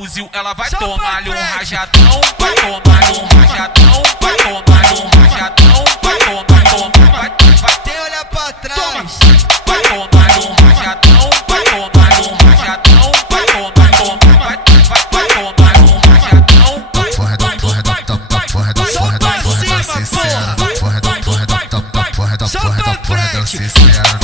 fuzil, ela vai tomar-lhe um rajadão, vai tomar-lhe um rajadão, vai tomar-lhe um rajadão, vai tomar, vai Sem olhar pra trás. vai tomar-lhe um rajadão, vai tomar-lhe um rajadão, vai tomar-lhe um rajadão. Porra da sincera, porra da sincera, porra da sincera.